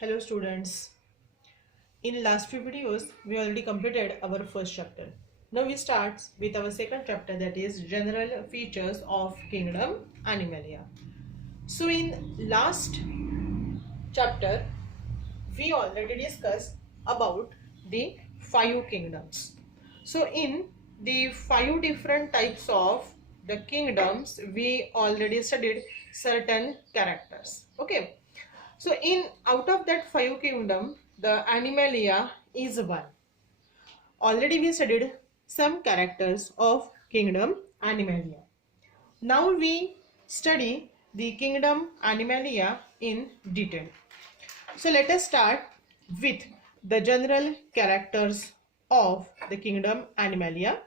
Hello students. In last few videos, we already completed our first chapter. Now we start with our second chapter, that is general features of kingdom Animalia. So in last chapter, we already discussed about the five kingdoms. So in the five different types of the kingdoms, we already studied certain characters. Okay. So in out of that five kingdom, the Animalia is one. Already we studied some characters of kingdom Animalia. Now we study the kingdom Animalia in detail. So let us start with the general characters of the kingdom Animalia.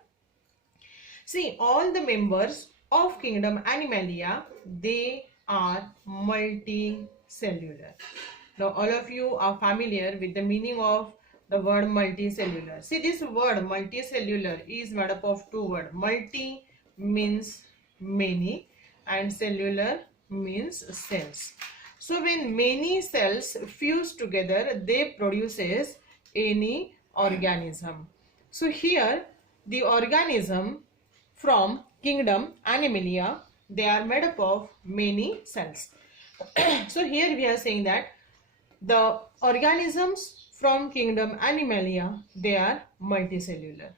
See, all the members of kingdom Animalia, they are multicellular. Now all of you are familiar with the meaning of the word multicellular. See, this word multicellular is made up of two words. Multi means many and cellular means cells. So when many cells fuse together, they produces any organism. So here the organism from kingdom Animalia, they are made up of many cells. So here we are saying that the organisms from kingdom Animalia, they are multicellular.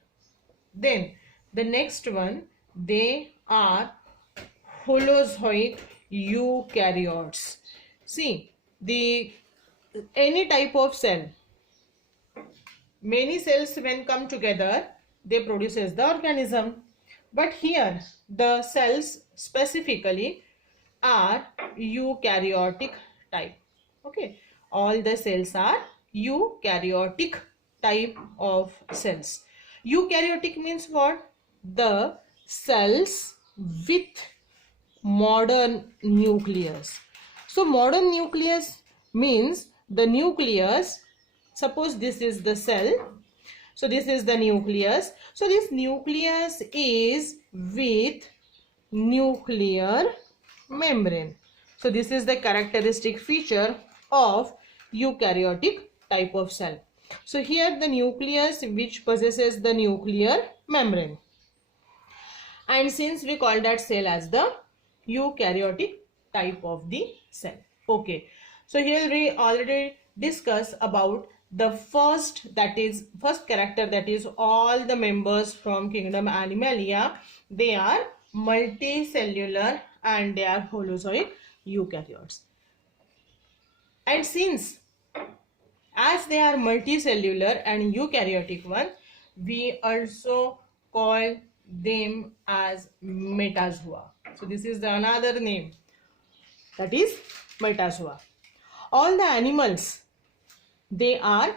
Then the next one, they are holozoic eukaryotes. See, the any type of cell, many cells when come together, they produces the organism. But here the cells specifically are eukaryotic type. Okay, all the cells are eukaryotic type of cells. Eukaryotic means what? The cells with modern nucleus. So modern nucleus means the nucleus, suppose this is the cell, so this is the nucleus. So this nucleus is with nuclear membrane. So this is the characteristic feature of eukaryotic type of cell. So here the nucleus which possesses the nuclear membrane. And since we call that cell as the eukaryotic type of the cell. Okay. So here we already discussed about the first character, that is all the members from kingdom Animalia, they are multicellular and they are holozoic eukaryotes. And since as they are multicellular and eukaryotic one, we also call them as metazoa. So this is the another name, that is metazoa. All the animals, they are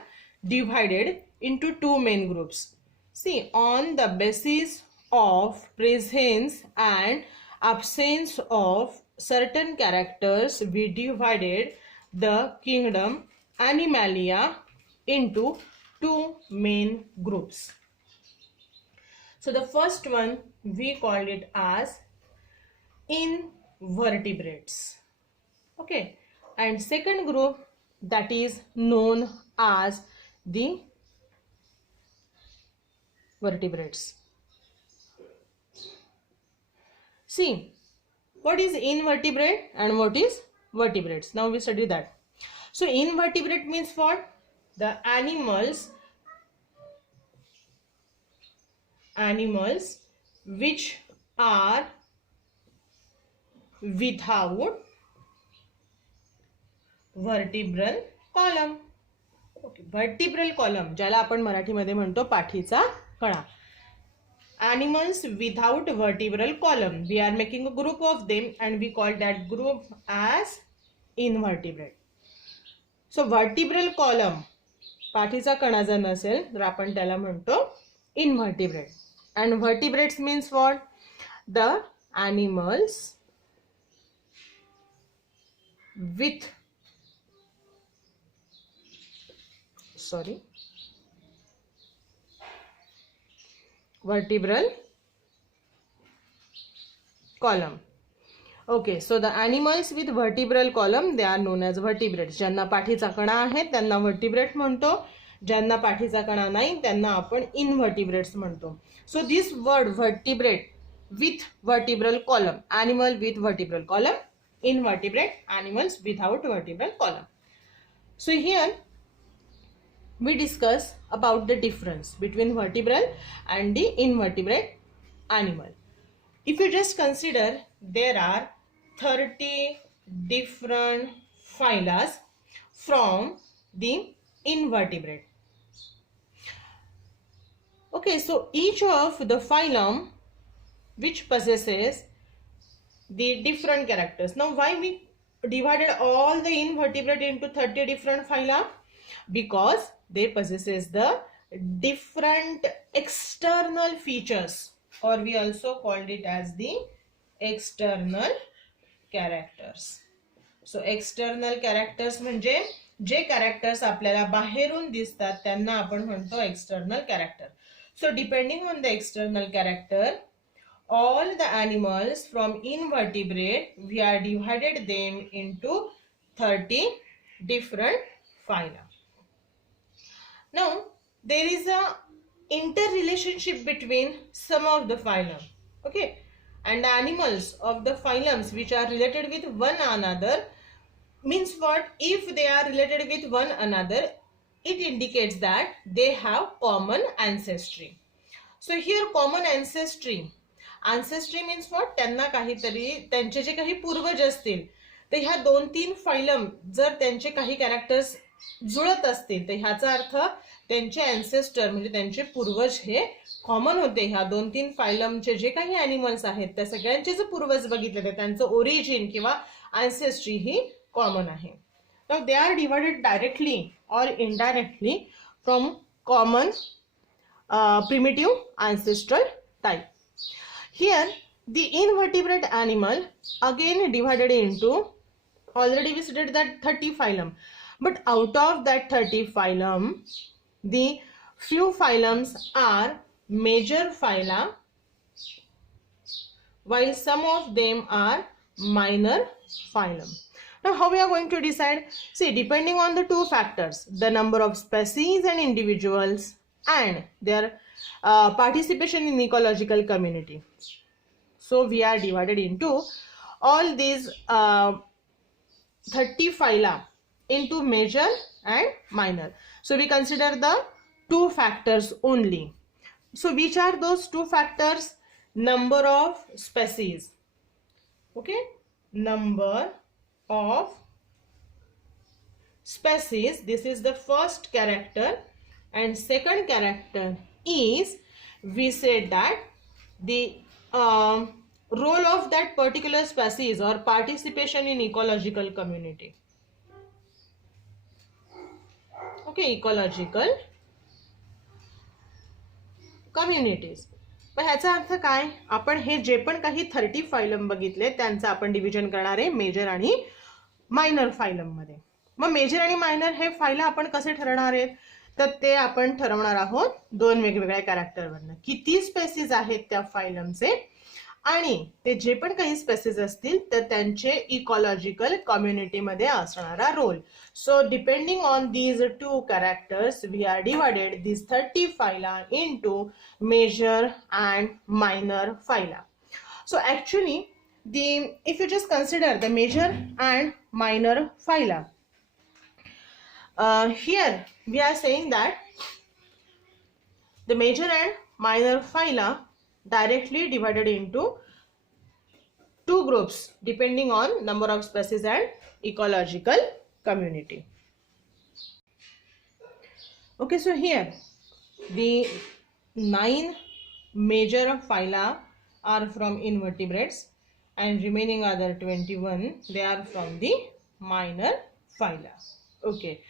divided into two main groups. See, on the basis of presence and absence of certain characters, we divided the kingdom Animalia into two main groups. So the first one, we called it as invertebrates. Okay, and second group, that is known as the vertebrates. See, what is invertebrate and what is vertebrates? Now we study that. So invertebrate means what? The animals which are without vertebral column. Okay, vertebral column, ज्याला आपण मराठीमध्ये म्हणतो पाठीचा कणा. Animals without vertebral column, we are making a group of them and we call that group as invertebrate. So vertebral column, पाठीचा कणा जर नसेल तर आपण त्याला म्हणतो invertebrate. And vertebrates means what? The animals with vertebral column. Okay, so the animals with vertebral column, they are known as vertebrates. ज्यांना पाठीचा कणा आहे त्यांना vertebrate म्हणतो, ज्यांना पाठीचा कणा नाही त्यांना आपण invertebrates म्हणतो. So this word vertebrate with vertebral column, animal with vertebral column, invertebrate, animals without vertebral column. So here we discuss about the difference between vertebral and the invertebrate animal. If you just consider, there are 30 different phyla from the invertebrate. Okay, so each of the phylum which possesses the different characters. Now, why we divided all the invertebrate into 30 different phyla? Because they possesses the different external features, or we also called it as the external characters. So external characters म्हणजे जे characters आपल्याला बाहेरून दिसतात त्यांना आपण म्हणतो external character. So depending on the external character, all the animals from invertebrate, we are divided them into 30 different phyla. Now there is a interrelationship between some of the phylum, okay, and the animals of the phylums which are related with one another means what? If they are related with one another, it indicates that they have common ancestry. So here common ancestry means what? त्यांना काहीतरी त्यांचे जे काही पूर्वज असतील तर ह्या 2-3 phylum जर त्यांचे काही कॅरेक्टर्स जुळत असतील तर ह्याचा अर्थ त्यांचे अँसेस्टर म्हणजे त्यांचे पूर्वज हे कॉमन होते. ह्या 2-3 फायलमचे जे काही ॲनिमल्स आहेत त्या सगळ्यांचे जर पूर्वज बघितले तर त्यांचं ओरिजिन किंवा अँसेस्ट्री ही कॉमन आहे. Now they are divided directly or indirectly from common primitive ancestral type. Here the invertebrate animal again divided into, already we studied that 30 phylum, but out of that 30 phylum the few phylums are major phyla while some of them are minor phylum. Now how we are going to decide? See, depending on the two factors, the number of species and individuals and their participation in ecological community. So we are divided into all these 30 phyla into major and minor. So we consider the two factors only. So which are those two factors? Number of species, okay, number of species, this is the first character, and second character is, we said that the role of that particular species or participation in ecological community. Okay, ecological communities. पण ह्याचा अर्थ काय? आपण हे जे पण काही 30 phylum बघितले त्यांचं आपण division करणार आहे मेजर आणि मायनर फायलम मध्ये. मग मेजर आणि मायनर हे फायला आपण कसे ठरवणार आहेत? तर ते आपण ठरवणार आहोत दोन वेगवेगळ्या कॅरेक्टरवरनं. किती स्पेसीज आहेत त्या फायलमचे आणि ते जे पण काही स्पेसीज असतील तर त्यांचे इकॉलॉजिकल कम्युनिटी मध्ये असणारा role. So depending on these two characters we are divided these 30 phyla into major and minor phyla. So actually if you just consider the major and minor phyla, here we are saying that the major and minor phyla directly divided into two groups depending on number of species and ecological community. Okay, so here the 9 major phyla are from invertebrates and remaining other 21 they are from the minor phyla. Okay,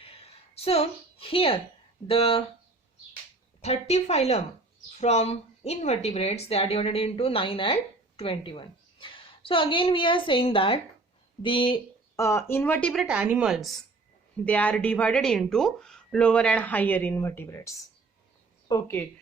so here the 30 phylum from invertebrates, they are divided into 9 and 21. So again we are saying that the invertebrate animals, they are divided into lower and higher invertebrates. Okay,